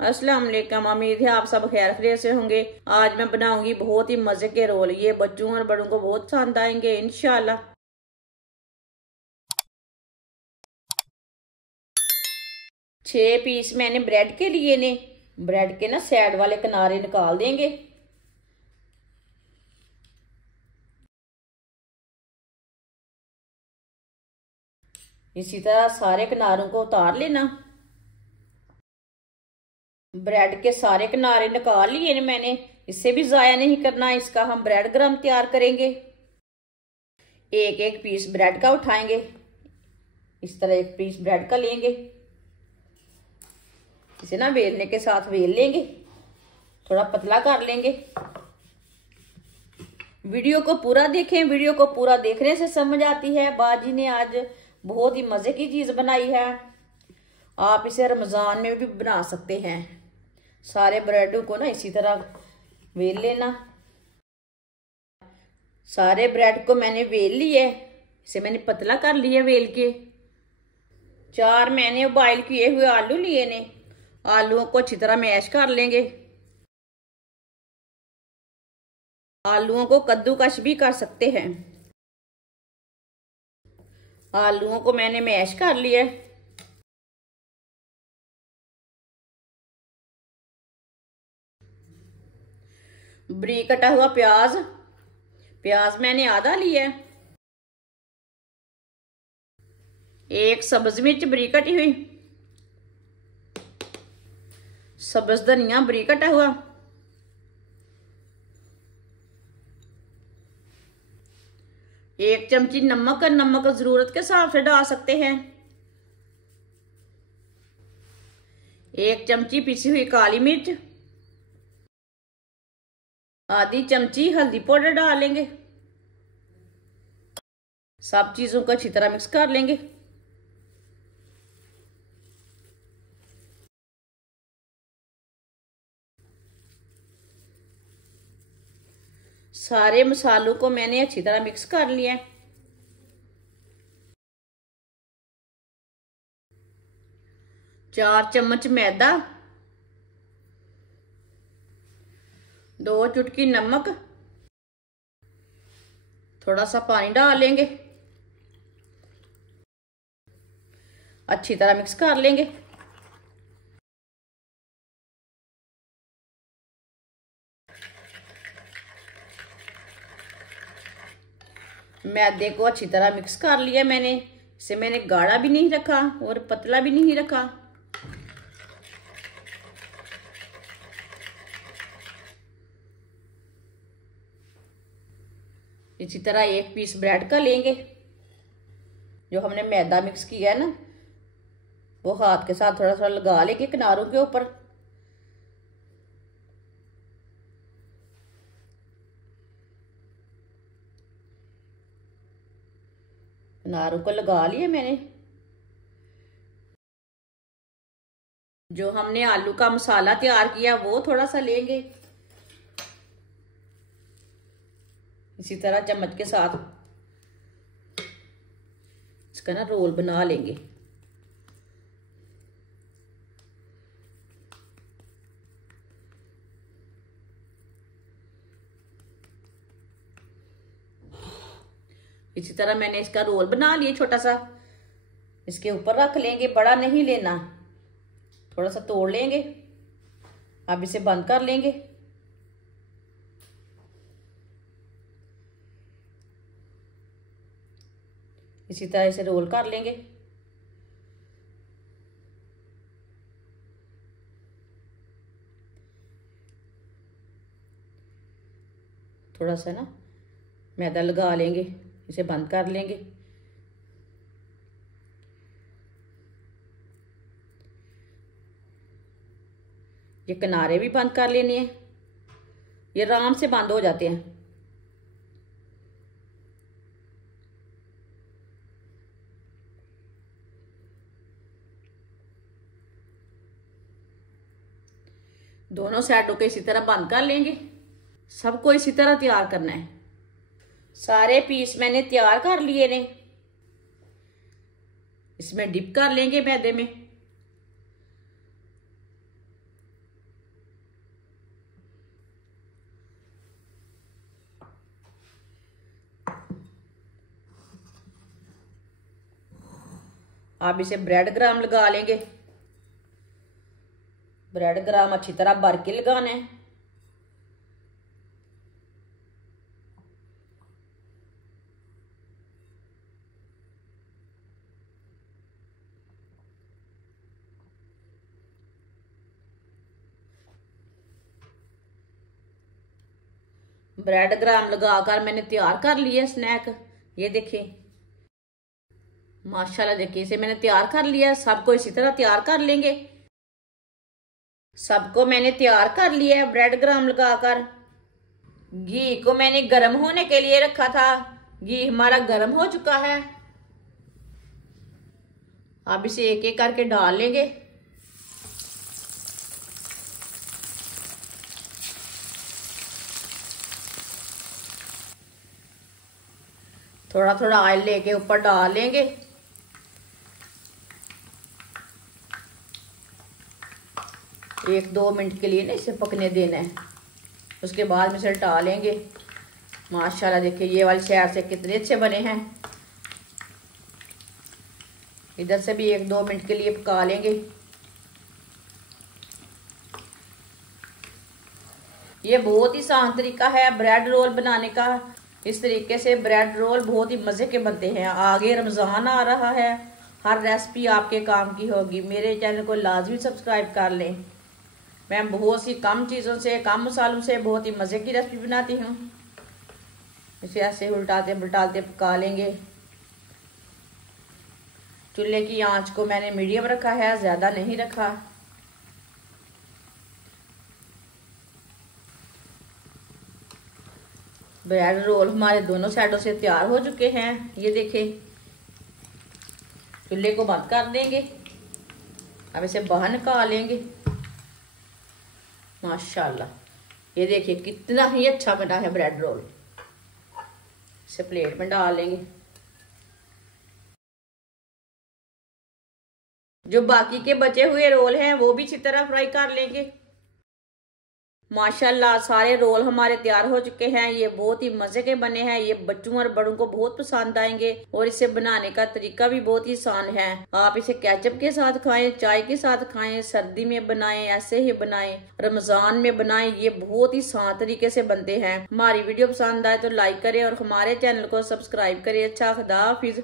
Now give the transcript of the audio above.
अस्सलाम वालेकुम। उम्मीद है आप सब खैर खैरियत से होंगे। आज मैं बनाऊंगी बहुत ही मजे के रोल। ये बच्चों और बड़ों को बहुत पसंद आएंगे इंशाल्लाह। 6 पीस मैंने ब्रेड के लिए ने। ब्रेड के ना साइड वाले किनारे निकाल देंगे। इसी तरह सारे किनारों को उतार लेना। ब्रेड के सारे किनारे निकाल लिए ने मैंने। इससे भी ज़ाया नहीं करना। इसका हम ब्रेड गरम तैयार करेंगे। एक एक पीस ब्रेड का उठाएंगे। इस तरह एक पीस ब्रेड का लेंगे। इसे ना बेलने के साथ बेल लेंगे। थोड़ा पतला कर लेंगे। वीडियो को पूरा देखें। वीडियो को पूरा देखने से समझ आती है। बाजी ने आज बहुत ही मज़े की चीज़ बनाई है। आप इसे रमज़ान में भी बना सकते हैं। सारे ब्रेडों को ना इसी तरह बेल लेना। सारे ब्रेड को मैंने बेल लिया है। इसे मैंने पतला कर लिया बेल के। 4 मैंने बॉयल किए हुए आलू लिए ने। आलूओं को अच्छी तरह मैश कर लेंगे। आलूओं को कद्दूकश भी कर सकते हैं। आलूओं को मैंने मैश कर लिया। बरीक कटा हुआ प्याज। प्याज मैंने आधा लिया। एक सब्ज मिर्च बरीक कटी हुई। सब्ज धनिया बरीक कटा हुआ। एक चमची नमक। नमक जरूरत के हिसाब से डाल सकते हैं। एक चमची पिसी हुई काली मिर्च। आधी चमची हल्दी पाउडर डालेंगे। सब चीजों को अच्छी तरह मिक्स कर लेंगे। सारे मसालों को मैंने अच्छी तरह मिक्स कर लिया। 4 चम्मच मैदा। 2 चुटकी नमक। थोड़ा सा पानी डालेंगे। अच्छी तरह मिक्स कर लेंगे। मैदे को अच्छी तरह मिक्स कर लिया मैंने। इसे मैंने गाढ़ा भी नहीं रखा और पतला भी नहीं रखा। इसी तरह एक पीस ब्रेड का लेंगे। जो हमने मैदा मिक्स किया है ना, वो हाथ के साथ थोड़ा थोड़ा लगा लेंगे किनारों के ऊपर। किनारों को लगा लिया मैंने। जो हमने आलू का मसाला तैयार किया वो थोड़ा सा लेंगे। इसी तरह चम्मच के साथ इसका ना रोल बना लेंगे। इसी तरह मैंने इसका रोल बना लिया छोटा सा। इसके ऊपर रख लेंगे। बड़ा नहीं लेना, थोड़ा सा तोड़ लेंगे। अब इसे बंद कर लेंगे। इसी तरह इसे रोल कर लेंगे। थोड़ा सा ना मैदा लगा लेंगे। इसे बंद कर लेंगे। ये किनारे भी बंद कर लेने हैं। ये आराम से बंद हो जाते हैं। दोनों साइडों को इसी तरह बंद कर लेंगे। सबको इसी तरह तैयार करना है। सारे पीस मैंने तैयार कर लिए ने। इसमें डिप कर लेंगे मैदे में। आप इसे ब्रेड ग्राम लगा लेंगे। ब्रेड ग्राम अच्छी तरह भर के लगाना है। ब्रेड ग्राम लगाकर मैंने तैयार कर लिया स्नैक। ये देखिए माशाल्लाह, देखिए इसे मैंने तैयार कर लिया। सबको इसी तरह तैयार कर लेंगे। सबको मैंने तैयार कर लिया है ब्रेड ग्राम लगाकर। घी को मैंने गर्म होने के लिए रखा था। घी हमारा गर्म हो चुका है। अब इसे एक एक करके डाल लेंगे। थोड़ा थोड़ा ऑयल लेके ऊपर डाल लेंगे। एक दो मिनट के लिए ना इसे पकने देना है। उसके बाद में इसे डालेंगे। माशाल्लाह देखिए ये वाली साइड से कितने अच्छे बने हैं। इधर से भी एक दो मिनट के लिए पका लेंगे। ये बहुत ही आसान तरीका है ब्रेड रोल बनाने का। इस तरीके से ब्रेड रोल बहुत ही मज़े के बनते हैं। आगे रमज़ान आ रहा है, हर रेसिपी आपके काम की होगी। मेरे चैनल को लाजमी सब्सक्राइब कर लें। मैं बहुत सी कम चीज़ों से, कम मसालों से बहुत ही मज़े की रेसिपी बनाती हूँ। इसे ऐसे उल्टाते पलटाते पका लेंगे। चूल्हे की आंच को मैंने मीडियम रखा है, ज़्यादा नहीं रखा। ब्रेड रोल हमारे दोनों साइडों से तैयार हो चुके हैं। ये देखें, चूल्हे को बंद कर देंगे। अब इसे बाहर निकाल लेंगे। माशाल्लाह ये देखिए कितना ही अच्छा बना है ब्रेड रोल। इसे प्लेट में डाल लेंगे। जो बाकी के बचे हुए रोल हैं वो भी अच्छी तरह फ्राई कर लेंगे। माशाल्लाह सारे रोल हमारे तैयार हो चुके हैं। ये बहुत ही मजे के बने हैं। ये बच्चों और बड़ों को बहुत पसंद आएंगे और इसे बनाने का तरीका भी बहुत ही आसान है। आप इसे केचप के साथ खाएं, चाय के साथ खाएं, सर्दी में बनाएं, ऐसे ही बनाएं, रमजान में बनाएं। ये बहुत ही आसान तरीके से बनते हैं। हमारी वीडियो पसंद आए तो लाइक करें और हमारे चैनल को सब्सक्राइब करें। अच्छा, खुदा हाफिज।